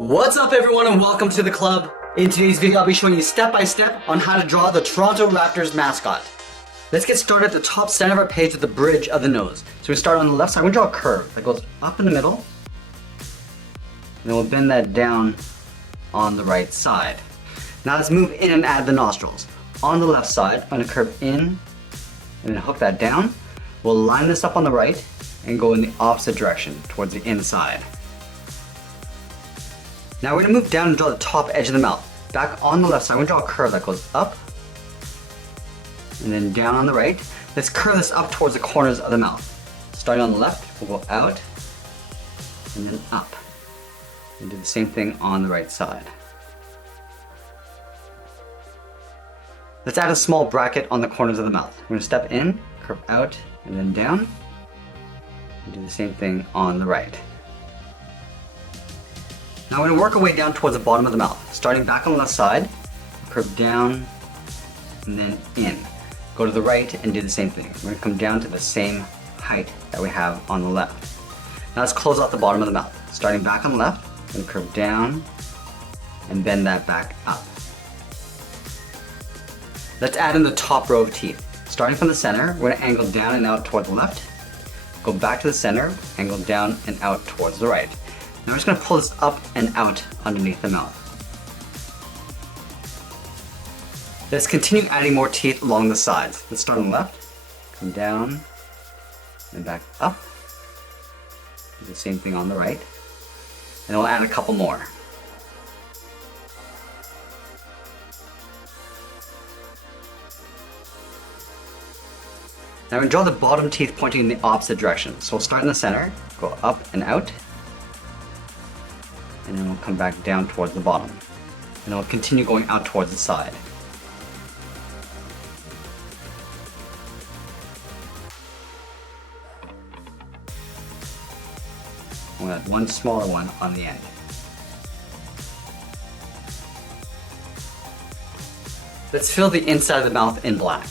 What's up everyone and welcome to the club. In today's video I'll be showing you step by step on how to draw the Toronto Raptors mascot. Let's get started at the top center of our page with the bridge of the nose. So we start on the left side, we're going to draw a curve that goes up in the middle. And then we'll bend that down on the right side. Now let's move in and add the nostrils. On the left side, I'm going to curve in and then hook that down. We'll line this up on the right and go in the opposite direction towards the inside. Now we're going to move down and draw the top edge of the mouth. Back on the left side, we're going to draw a curve that goes up and then down on the right. Let's curve this up towards the corners of the mouth. Starting on the left, we'll go out and then up. And do the same thing on the right side. Let's add a small bracket on the corners of the mouth. We're going to step in, curve out, and then down. And do the same thing on the right. Now we're going to work our way down towards the bottom of the mouth. Starting back on the left side, curve down and then in. Go to the right and do the same thing. We're going to come down to the same height that we have on the left. Now let's close out the bottom of the mouth. Starting back on the left, we're going to curve down and bend that back up. Let's add in the top row of teeth. Starting from the center, we're going to angle down and out towards the left. Go back to the center, angle down and out towards the right. Now we're just going to pull this up and out underneath the mouth. Let's continue adding more teeth along the sides. Let's start on the left, come down, and back up. Do the same thing on the right. And we'll add a couple more. Now we draw the bottom teeth pointing in the opposite direction. So we'll start in the center, go up and out. And then we'll come back down towards the bottom. And then we'll continue going out towards the side. We'll add one smaller one on the end. Let's fill the inside of the mouth in black.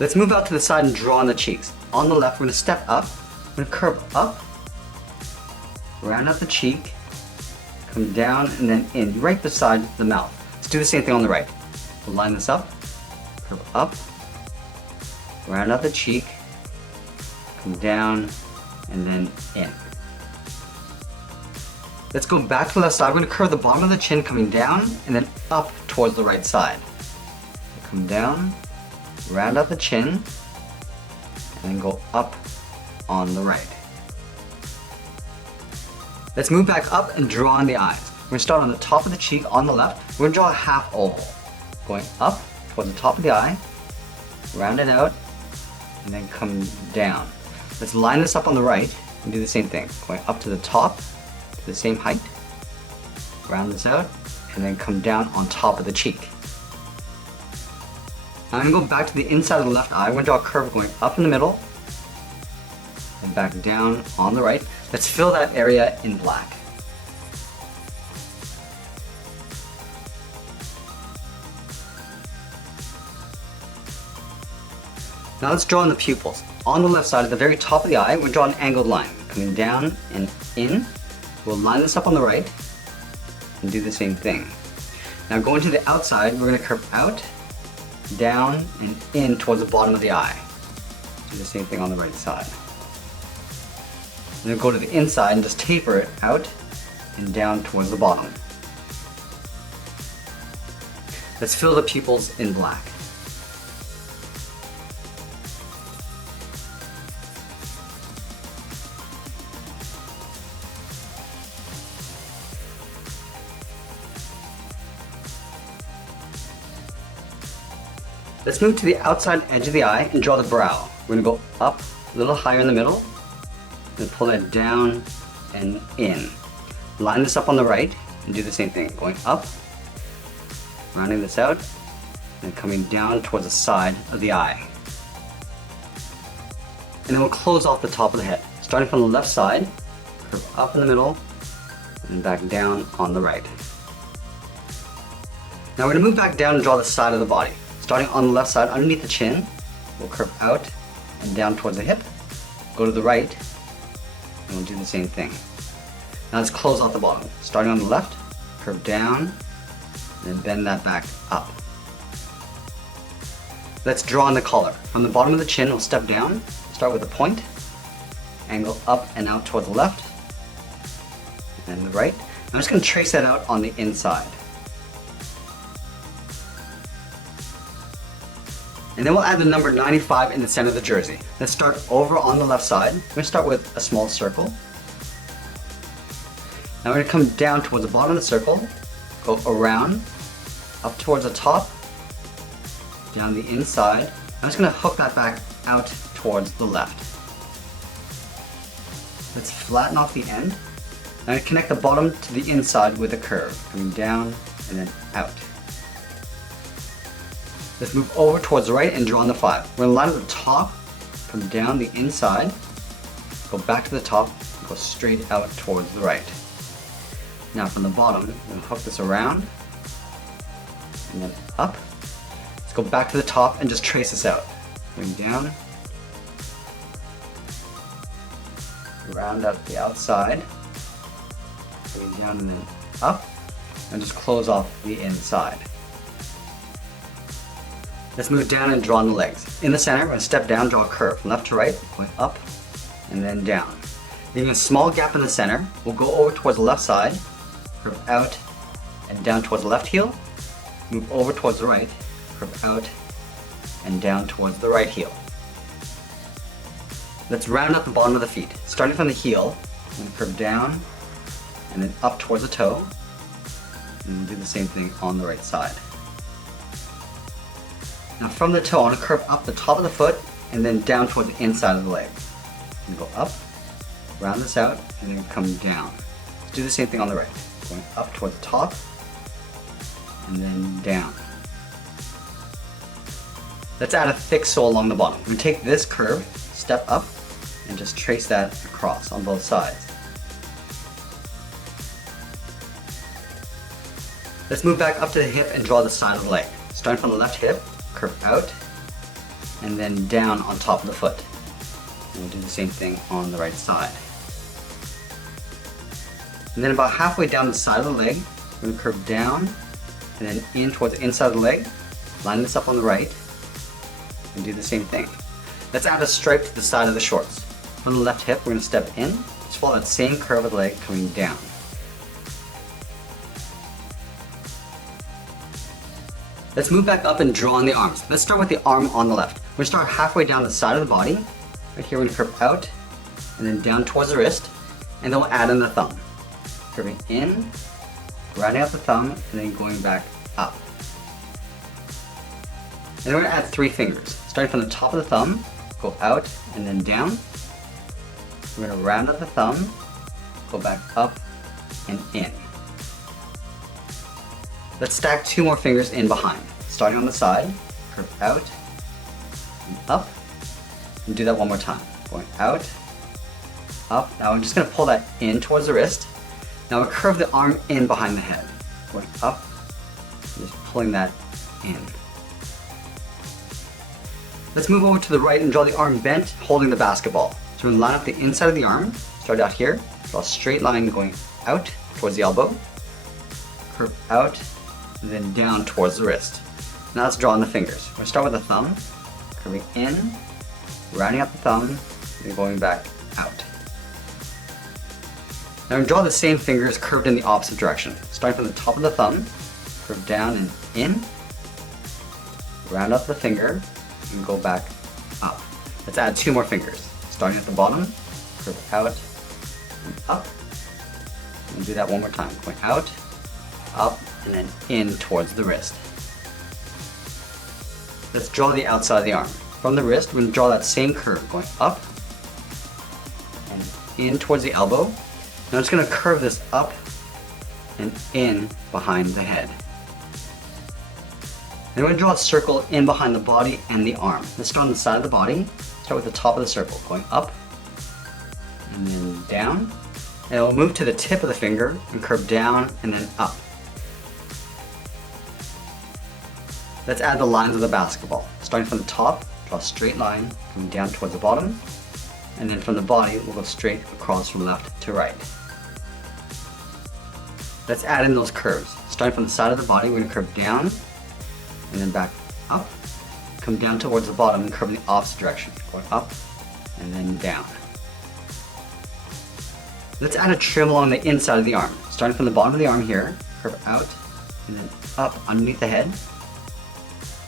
Let's move out to the side and draw on the cheeks. On the left, we're going to step up. We're going to curve up, round out the cheek, come down, and then in, right beside the mouth. Let's do the same thing on the right. We'll line this up, curve up, round out the cheek, come down, and then in. Let's go back to the left side. We're going to curve the bottom of the chin coming down, and then up towards the right side. Come down, round out the chin, and then go up on the right. Let's move back up and draw on the eyes. We're going to start on the top of the cheek on the left. We're going to draw a half oval. Going up towards the top of the eye, round it out, and then come down. Let's line this up on the right and do the same thing. Going up to the top, to the same height, round this out, and then come down on top of the cheek. Now I'm going to go back to the inside of the left eye. We're going to draw a curve going up in the middle and back down on the right. Let's fill that area in black. Now let's draw in the pupils. On the left side, at the very top of the eye, we're going to draw an angled line. Coming down and in. We'll line this up on the right and do the same thing. Now going to the outside, we're going to curve out, down and in towards the bottom of the eye. Do the same thing on the right side. And then go to the inside and just taper it out and down towards the bottom. Let's fill the pupils in black. Let's move to the outside edge of the eye and draw the brow. We're going to go up a little higher in the middle, and pull that down and in. Line this up on the right and do the same thing, going up, rounding this out, and coming down towards the side of the eye. And then we'll close off the top of the head. Starting from the left side, curve up in the middle, and back down on the right. Now we're going to move back down and draw the side of the body. Starting on the left side, underneath the chin, we'll curve out and down towards the hip, go to the right, and we'll do the same thing. Now let's close off the bottom. Starting on the left, curve down, and then bend that back up. Let's draw in the collar. From the bottom of the chin, we'll step down, start with a point, angle up and out towards the left, and the right. I'm just going to trace that out on the inside. And then we'll add the number 95 in the center of the jersey. Let's start over on the left side. We're going to start with a small circle. Now we're going to come down towards the bottom of the circle, go around, up towards the top, down the inside. I'm just going to hook that back out towards the left. Let's flatten off the end. Now connect the bottom to the inside with a curve, coming down and then out. Let's move over towards the right and draw on the 5. We're going to line up the top, come down the inside, go back to the top, go straight out towards the right. Now from the bottom, we're going to hook this around, and then up. Let's go back to the top and just trace this out. Going down, round out the outside, going down and then up, and just close off the inside. Let's move down and draw on the legs. In the center, we're going to step down, draw a curve from left to right, going up and then down. Leaving a small gap in the center, we'll go over towards the left side, curve out and down towards the left heel, move over towards the right, curve out and down towards the right heel. Let's round out the bottom of the feet. Starting from the heel, we're going to curve down and then up towards the toe, and we'll do the same thing on the right side. Now from the toe, I want to curve up the top of the foot and then down toward the inside of the leg. And go up, round this out, and then come down. Let's do the same thing on the right. Going up toward the top, and then down. Let's add a thick sole along the bottom. We take this curve, step up, and just trace that across on both sides. Let's move back up to the hip and draw the side of the leg. Starting from the left hip, curve out, and then down on top of the foot. And we'll do the same thing on the right side. And then about halfway down the side of the leg, we're going to curve down, and then in towards the inside of the leg, line this up on the right, and do the same thing. Let's add a stripe to the side of the shorts. From the left hip, we're going to step in, just follow that same curve of the leg coming down. Let's move back up and draw on the arms. Let's start with the arm on the left. We're going to start halfway down the side of the body. Right here we're going to curve out and then down towards the wrist, and then we'll add in the thumb. Curving in, rounding out the thumb, and then going back up. And then we're going to add 3 fingers. Starting from the top of the thumb, go out and then down. We're going to round out the thumb, go back up and in. Let's stack 2 more fingers in behind. Starting on the side, curve out and up, and do that one more time. Going out, up. Now I'm just going to pull that in towards the wrist. Now we'll curve the arm in behind the head. Going up, and just pulling that in. Let's move over to the right and draw the arm bent, holding the basketball. So we're going to line up the inside of the arm, start out here, draw a straight line going out towards the elbow, curve out, and then down towards the wrist. Now let's draw on the fingers. We're going to start with the thumb, curving in, rounding up the thumb, and going back out. Now we draw the same fingers curved in the opposite direction. Starting from the top of the thumb, curve down and in, round up the finger, and go back up. Let's add 2 more fingers. Starting at the bottom, curve out and up. And do that one more time. Going out, up, and then in towards the wrist. Let's draw the outside of the arm. From the wrist, we're going to draw that same curve, going up and in towards the elbow. Now I'm just going to curve this up and in behind the head. And we're going to draw a circle in behind the body and the arm. Let's start on the side of the body. Start with the top of the circle, going up and then down. And we'll move to the tip of the finger and curve down and then up. Let's add the lines of the basketball. Starting from the top, draw a straight line coming down towards the bottom. And then from the body, we'll go straight across from left to right. Let's add in those curves. Starting from the side of the body, we're going to curve down and then back up. Come down towards the bottom and curve in the opposite direction. Going up and then down. Let's add a trim along the inside of the arm. Starting from the bottom of the arm here, curve out and then up underneath the head.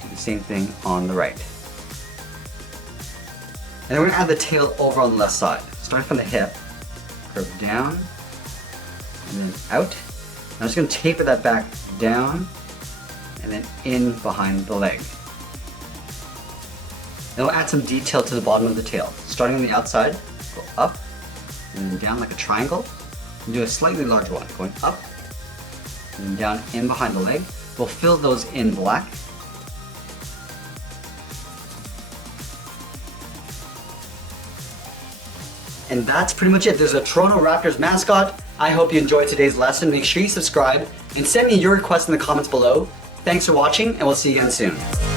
Do the same thing on the right. And then we're going to add the tail over on the left side. Starting from the hip, curve down and then out. I'm just going to taper that back down and then in behind the leg. And we'll add some detail to the bottom of the tail. Starting on the outside, go up and then down like a triangle. And do a slightly larger one, going up and then down in behind the leg. We'll fill those in black. And that's pretty much it. There's a Toronto Raptors mascot. I hope you enjoyed today's lesson. Make sure you subscribe and send me your requests in the comments below. Thanks for watching, and we'll see you again soon.